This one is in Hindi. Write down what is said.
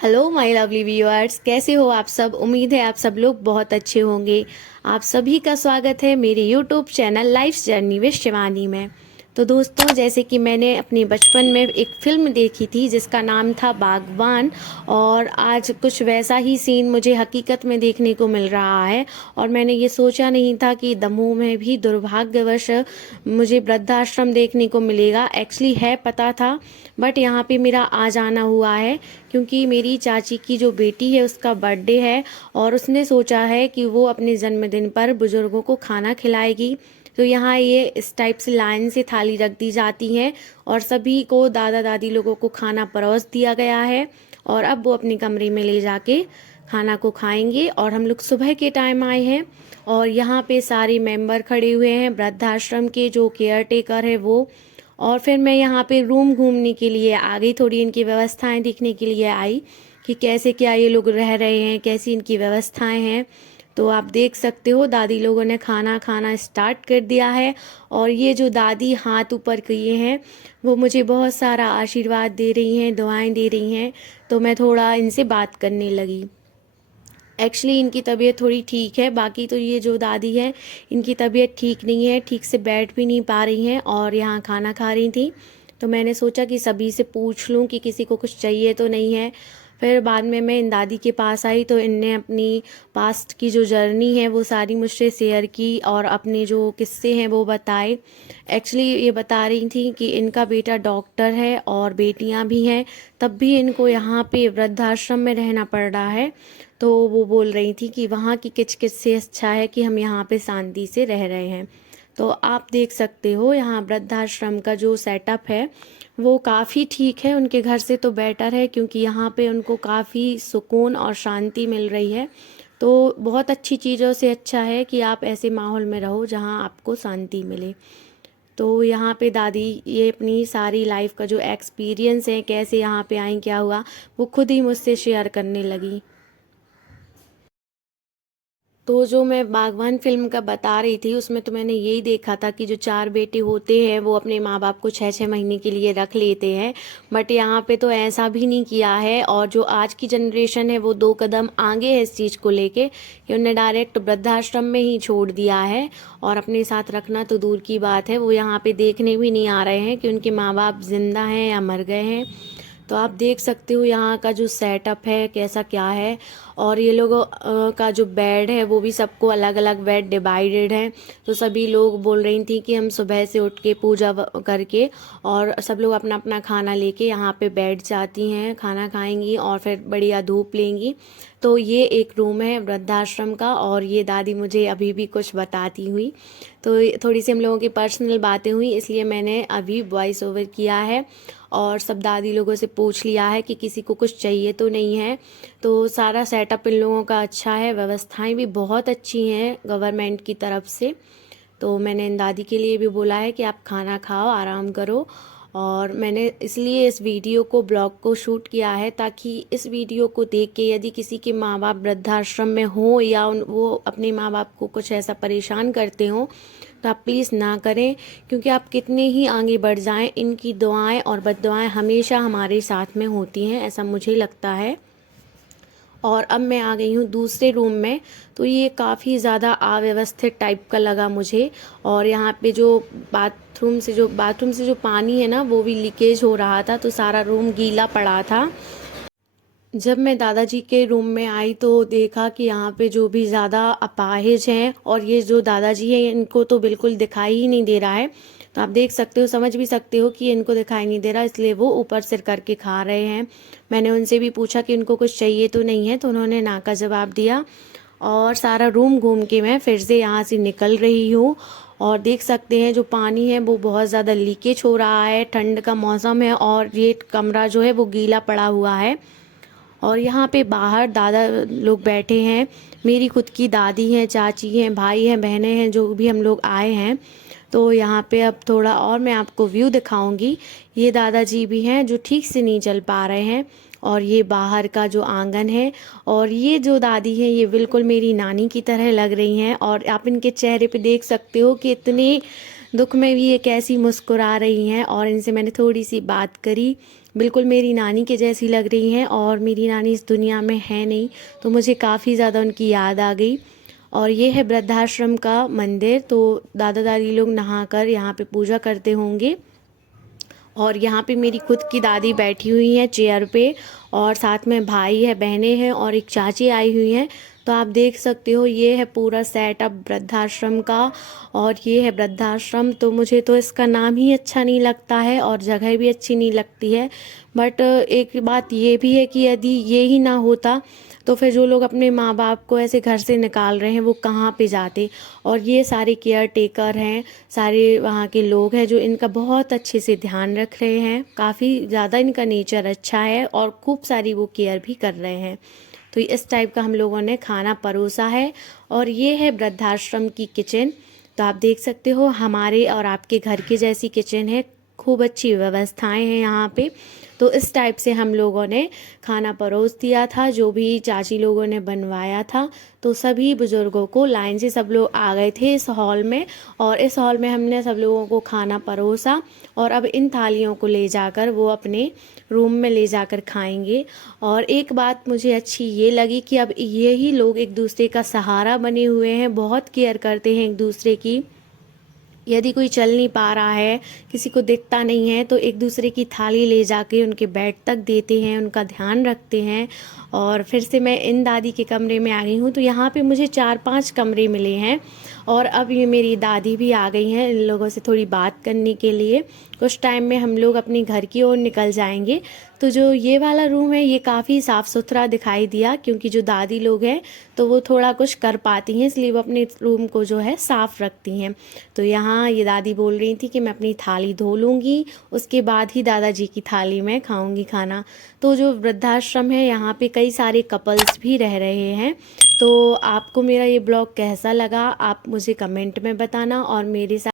हेलो माय लवली व्यूअर्स, कैसे हो आप सब। उम्मीद है आप सब लोग बहुत अच्छे होंगे। आप सभी का स्वागत है मेरे YouTube channel life journey with Shivani में। तो दोस्तों, जैसे कि मैंने अपने बचपन में एक फ़िल्म देखी थी जिसका नाम था बागबान, और आज कुछ वैसा ही सीन मुझे हकीकत में देखने को मिल रहा है। और मैंने ये सोचा नहीं था कि दमोह में भी दुर्भाग्यवश मुझे वृद्धाश्रम देखने को मिलेगा। एक्चुअली है पता था, बट यहाँ पे मेरा आ जाना हुआ है क्योंकि मेरी चाची की जो बेटी है उसका बर्थडे है, और उसने सोचा है कि वो अपने जन्मदिन पर बुज़ुर्गों को खाना खिलाएगी। तो यहाँ ये इस टाइप से लाइन से थाली रख दी जाती हैं और सभी को, दादा दादी लोगों को खाना परोस दिया गया है। और अब वो अपने कमरे में ले जाके खाना को खाएंगे। और हम लोग सुबह के टाइम आए हैं और यहाँ पे सारे मेंबर खड़े हुए हैं, वृद्धाश्रम के जो केयर टेकर है वो। और फिर मैं यहाँ पे रूम घूमने के लिए आ गई, थोड़ी इनकी व्यवस्थाएं देखने के लिए आई कि कैसे क्या ये लोग रह रहे हैं, कैसी इनकी व्यवस्थाएं हैं। तो आप देख सकते हो दादी लोगों ने खाना खाना स्टार्ट कर दिया है। और ये जो दादी हाथ ऊपर किए हैं वो मुझे बहुत सारा आशीर्वाद दे रही हैं, दुआएं दे रही हैं। तो मैं थोड़ा इनसे बात करने लगी। एक्चुअली इनकी तबीयत थोड़ी ठीक है, बाकी तो ये जो दादी है इनकी तबीयत ठीक नहीं है, ठीक से बैठ भी नहीं पा रही हैं और यहाँ खाना खा रही थी। तो मैंने सोचा कि सभी से पूछ लूँ कि किसी को कुछ चाहिए तो नहीं है। फिर बाद में मैं इन दादी के पास आई तो इनने अपनी पास्ट की जो जर्नी है वो सारी मुझसे शेयर की और अपने जो किस्से हैं वो बताए। एक्चुअली ये बता रही थी कि इनका बेटा डॉक्टर है और बेटियां भी हैं, तब भी इनको यहाँ पे वृद्धाश्रम में रहना पड़ रहा है। तो वो बोल रही थी कि वहाँ की किचकिच से अच्छा है कि हम यहाँ पे शांति से रह रहे हैं। तो आप देख सकते हो यहाँ वृद्धाश्रम का जो सेटअप है वो काफ़ी ठीक है, उनके घर से तो बेटर है, क्योंकि यहाँ पे उनको काफ़ी सुकून और शांति मिल रही है। तो बहुत अच्छी चीज़ों से अच्छा है कि आप ऐसे माहौल में रहो जहाँ आपको शांति मिले। तो यहाँ पे दादी ये अपनी सारी लाइफ का जो एक्सपीरियंस है, कैसे यहाँ पे आई क्या हुआ, वो खुद ही मुझसे शेयर करने लगी। तो जो मैं बागवान फिल्म का बता रही थी उसमें तो मैंने यही देखा था कि जो चार बेटे होते हैं वो अपने माँ बाप को 6-6 महीने के लिए रख लेते हैं। बट यहाँ पे तो ऐसा भी नहीं किया है, और जो आज की जनरेशन है वो 2 कदम आगे है इस चीज़ को लेके कि उन्हें डायरेक्ट वृद्धाश्रम में ही छोड़ दिया है। और अपने साथ रखना तो दूर की बात है, वो यहाँ पे देखने भी नहीं आ रहे हैं कि उनके माँ बाप जिंदा हैं या मर गए हैं। तो आप देख सकते हो यहाँ का जो सेटअप है कैसा क्या है। और ये लोगों का जो बेड है वो भी सबको अलग अलग बेड डिवाइडेड है। तो सभी लोग बोल रही थी कि हम सुबह से उठ के पूजा करके और सब लोग अपना अपना खाना लेके यहाँ पे बैठ जाती हैं, खाना खाएंगी और फिर बढ़िया धूप लेंगी। तो ये एक रूम है वृद्धाश्रम का, और ये दादी मुझे अभी भी कुछ बताती हुई। तो थोड़ी सी हम लोगों की पर्सनल बातें हुई, इसलिए मैंने अभी वॉइस ओवर किया है और सब दादी लोगों से पूछ लिया है कि किसी को कुछ चाहिए तो नहीं है। तो सारा सेटअप इन लोगों का अच्छा है, व्यवस्थाएं भी बहुत अच्छी हैं गवर्नमेंट की तरफ से। तो मैंने इन दादी के लिए भी बोला है कि आप खाना खाओ, आराम करो। और मैंने इसलिए इस वीडियो को, ब्लॉग को शूट किया है ताकि इस वीडियो को देख के यदि किसी के माँ बाप वृद्धाश्रम में हो या वो अपने माँ बाप को कुछ ऐसा परेशान करते हो तो आप प्लीज़ ना करें, क्योंकि आप कितने ही आगे बढ़ जाएं इनकी दुआएं और बद्दुआएं हमेशा हमारे साथ में होती हैं, ऐसा मुझे लगता है। और अब मैं आ गई हूँ दूसरे रूम में। तो ये काफ़ी ज़्यादा अव्यवस्थित टाइप का लगा मुझे। और यहाँ पे जो बाथरूम से जो पानी है ना वो भी लीकेज हो रहा था, तो सारा रूम गीला पड़ा था। जब मैं दादाजी के रूम में आई तो देखा कि यहाँ पे जो भी ज़्यादा अपाहिज हैं, और ये जो दादाजी हैं इनको तो बिल्कुल दिखाई ही नहीं दे रहा है। तो आप देख सकते हो, समझ भी सकते हो कि इनको दिखाई नहीं दे रहा, इसलिए वो ऊपर सिर करके खा रहे हैं। मैंने उनसे भी पूछा कि उनको कुछ चाहिए तो नहीं है, तो उन्होंने ना का जवाब दिया। और सारा रूम घूम के मैं फिर से यहाँ से निकल रही हूँ। और देख सकते हैं जो पानी है वो बहुत ज़्यादा लीकेज हो रहा है, ठंड का मौसम है और ये कमरा जो है वो गीला पड़ा हुआ है। और यहाँ पे बाहर दादा लोग बैठे हैं, मेरी खुद की दादी हैं, चाची हैं, भाई हैं, बहनें हैं, जो भी हम लोग आए हैं। तो यहाँ पे अब थोड़ा और मैं आपको व्यू दिखाऊंगी। ये दादाजी भी हैं जो ठीक से नहीं चल पा रहे हैं। और ये बाहर का जो आंगन है, और ये जो दादी है ये बिल्कुल मेरी नानी की तरह लग रही हैं। और आप इनके चेहरे पे देख सकते हो कि इतने दुख में भी ये कैसी मुस्कुरा रही हैं। और इनसे मैंने थोड़ी सी बात करी बिल्कुल मेरी नानी के जैसी लग रही हैं और मेरी नानी इस दुनिया में है नहीं, तो मुझे काफ़ी ज़्यादा उनकी याद आ गई। और ये है वृद्धाश्रम का मंदिर, तो दादा दादी लोग नहाकर यहाँ पे पूजा करते होंगे। और यहाँ पे मेरी खुद की दादी बैठी हुई हैं चेयर पे, और साथ में भाई है, बहनें हैं और एक चाची आई हुई हैं। तो आप देख सकते हो ये है पूरा सेटअप वृद्धाश्रम का। और ये है वृद्धाश्रम, तो मुझे तो इसका नाम ही अच्छा नहीं लगता है और जगह भी अच्छी नहीं लगती है। बट एक बात ये भी है कि यदि ये ही ना होता तो फिर जो लोग अपने माँ बाप को ऐसे घर से निकाल रहे हैं वो कहाँ पे जाते। और ये सारे केयर टेकर हैं, सारे वहाँ के लोग हैं जो इनका बहुत अच्छे से ध्यान रख रहे हैं। काफ़ी ज़्यादा इनका नेचर अच्छा है और खूब सारी वो केयर भी कर रहे हैं। तो इस टाइप का हम लोगों ने खाना परोसा है। और ये है वृद्धाश्रम की किचन। तो आप देख सकते हो हमारे और आपके घर के जैसी किचन है, खूब अच्छी व्यवस्थाएं हैं यहाँ पे। तो इस टाइप से हम लोगों ने खाना परोस दिया था, जो भी चाची लोगों ने बनवाया था। तो सभी बुज़ुर्गों को लाइन से सब लोग आ गए थे इस हॉल में, और इस हॉल में हमने सब लोगों को खाना परोसा। और अब इन थालियों को ले जाकर वो अपने रूम में ले जाकर खाएंगे। और एक बात मुझे अच्छी ये लगी कि अब ये ही लोग एक दूसरे का सहारा बने हुए हैं, बहुत केयर करते हैं एक दूसरे की। यदि कोई चल नहीं पा रहा है, किसी को दिखता नहीं है, तो एक दूसरे की थाली ले जाके उनके बेड तक देते हैं, उनका ध्यान रखते हैं। और फिर से मैं इन दादी के कमरे में आ गई हूँ। तो यहाँ पे मुझे 4-5 कमरे मिले हैं। और अब ये मेरी दादी भी आ गई हैं इन लोगों से थोड़ी बात करने के लिए। कुछ टाइम में हम लोग अपने घर की ओर निकल जाएंगे। तो जो ये वाला रूम है ये काफ़ी साफ़ सुथरा दिखाई दिया, क्योंकि जो दादी लोग हैं तो वो थोड़ा कुछ कर पाती हैं, इसलिए वो अपने रूम को जो है साफ़ रखती हैं। तो यहाँ ये दादी बोल रही थी कि मैं अपनी थाली धो लूँगी, उसके बाद ही दादाजी की थाली में खाऊंगी खाना। तो जो वृद्धाश्रम है यहाँ पे कई सारे कपल्स भी रह रहे हैं। तो आपको मेरा ये ब्लॉग कैसा लगा आप मुझे कमेंट में बताना, और मेरे साथ